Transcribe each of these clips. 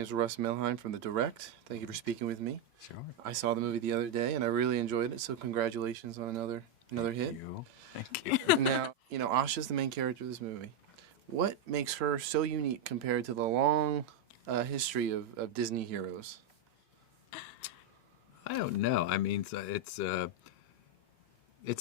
name is Russ Milheim from The Direct. Thank you for speaking with me. Sure. I saw the movie the other day, and I really enjoyed it, so congratulations on another hit. Thank you. Now, Asha's the main character of this movie. What makes her so unique compared to the long history of Disney heroes? I don't know. I mean, it's a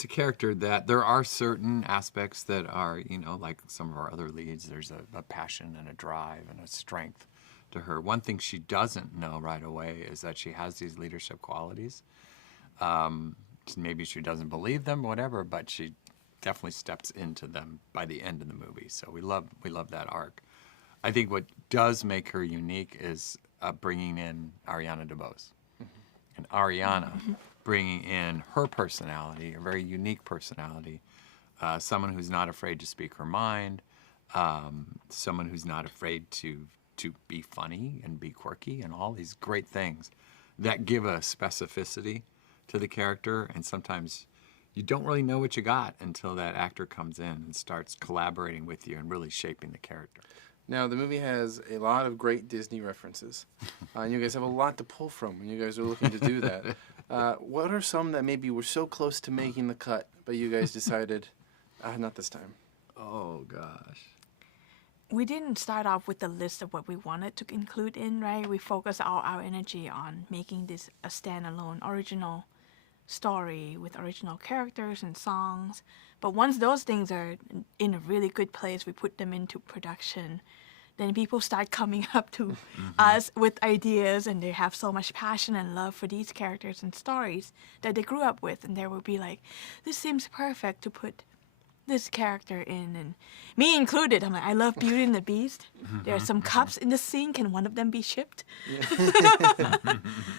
character that there are certain aspects that are, like some of our other leads, there's a passion and a drive and a strength to her. One thing she doesn't know right away is that she has these leadership qualities. Maybe she doesn't believe them, whatever, but she definitely steps into them by the end of the movie. So we love that arc. I think what does make her unique is bringing in Ariana DeBose. And Ariana bringing in her personality, a very unique personality, someone who's not afraid to speak her mind, someone who's not afraid to be funny and be quirky and all these great things that give a specificity to the character. And sometimes you don't really know what you got until that actor comes in and starts collaborating with you and really shaping the character. Now, the movie has a lot of great Disney references. And you guys have a lot to pull from when you guys are looking to do that. What are some that maybe were so close to making the cut, but you guys decided, not this time? Oh, gosh. We didn't start off with the list of what we wanted to include in, right? We focused all our energy on making this a standalone original story with original characters and songs. But once those things are in a really good place, we put them into production, then people start coming up to us with ideas, and they have so much passion and love for these characters and stories that they grew up with, and they will be like, this seems perfect to put this character in, and me included. I'm like, I love Beauty and the Beast. There are some cups in the scene. Can one of them be shipped? Yeah.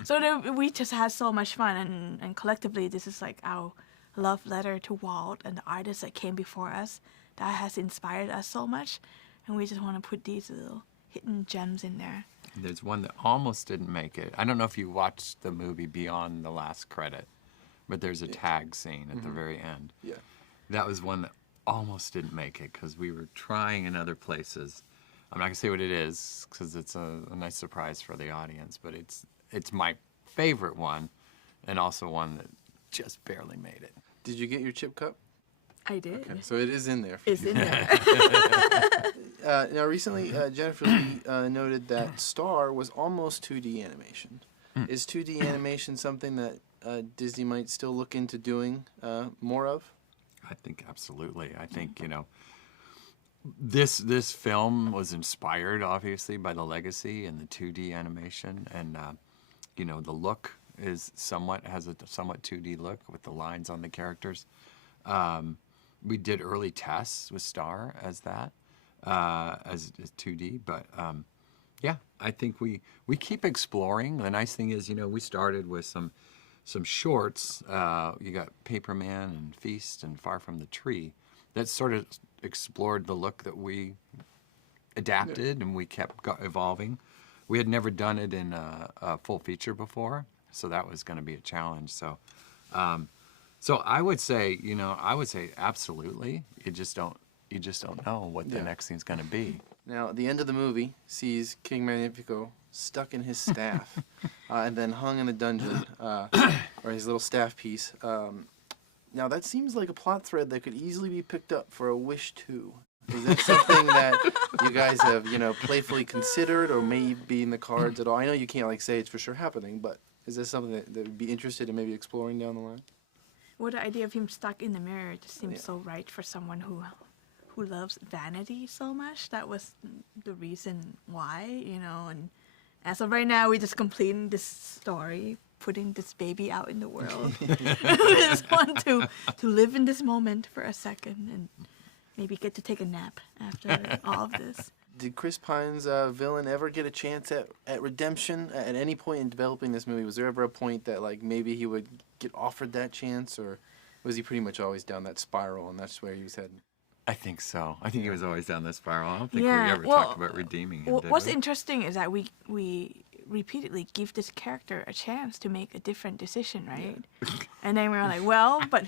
So we just had so much fun, and collectively, this is like our love letter to Walt and the artists that came before us. That has inspired us so much, and we just want to put these little hidden gems in there. There's one that almost didn't make it. I don't know if you watched the movie beyond the last credit, but there's a tag scene at the very end. Yeah. That was one that almost didn't make it because we were trying in other places. I'm not going to say what it is because it's a nice surprise for the audience, but it's my favorite one and also one that just barely made it. Did you get your chip cup? I did. Okay, so it is in there. It's in there. Now, recently, Jennifer Lee noted that Star was almost 2D animation. Is 2D animation something that Disney might still look into doing more of? I think absolutely. I think, this film was inspired, obviously, by the legacy and the 2D animation. And, the look has a somewhat 2D look with the lines on the characters. We did early tests with Star as that, as 2D. But, I think we keep exploring. The nice thing is, we started with some shorts. You got Paperman and Feast and Far From the Tree that sort of explored the look that we adapted and we kept evolving. We had never done it in a full feature before, so that was going to be a challenge. So I would say, absolutely. You just don't know what the next thing's going to be. Now, the end of the movie sees King Magnifico stuck in his staff and then hung in a dungeon, or his little staff piece. Now, that seems like a plot thread that could easily be picked up for a Wish 2. Is that something that you guys have, playfully considered or may be in the cards at all? I know you can't, say it's for sure happening, but is this something that would be interested in maybe exploring down the line? Well, the idea of him stuck in the mirror just seems so right for someone who loves vanity so much. That was the reason why, and as of right now, we're just completing this story, putting this baby out in the world. We just want to live in this moment for a second and maybe get to take a nap after all of this. Did Chris Pine's villain ever get a chance at redemption at any point in developing this movie? Was there ever a point that maybe he would get offered that chance, or was he pretty much always down that spiral and that's where he was heading? I think so. I think he was always down this spiral. I don't think we ever talked about redeeming him. What's interesting is that we repeatedly give this character a chance to make a different decision, right? Yeah. And then we were like, well, but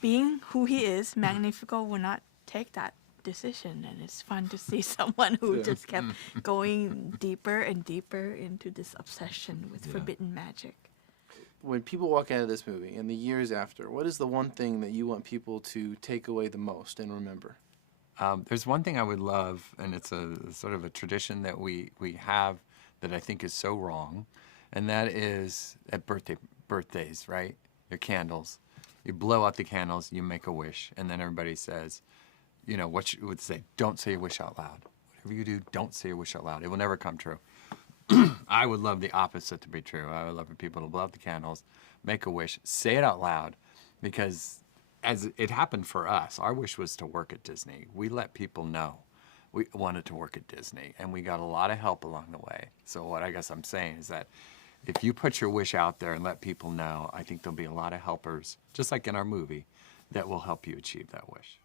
being who he is, Magnifico will not take that decision, and it's fun to see someone who just kept going deeper and deeper into this obsession with forbidden magic. When people walk out of this movie and the years after, what is the one thing that you want people to take away the most and remember? There's one thing I would love, and it's a sort of a tradition that we have that I think is so wrong, and that is at birthdays, right? Your candles. You blow out the candles, you make a wish, and then everybody says, you know, what you would say, don't say your wish out loud. Whatever you do, don't say your wish out loud. It will never come true. I would love the opposite to be true. I would love for people to blow out the candles, make a wish, say it out loud, because as it happened for us, our wish was to work at Disney. We let people know we wanted to work at Disney, and we got a lot of help along the way. So what I guess I'm saying is that if you put your wish out there and let people know, I think there'll be a lot of helpers, just like in our movie, that will help you achieve that wish.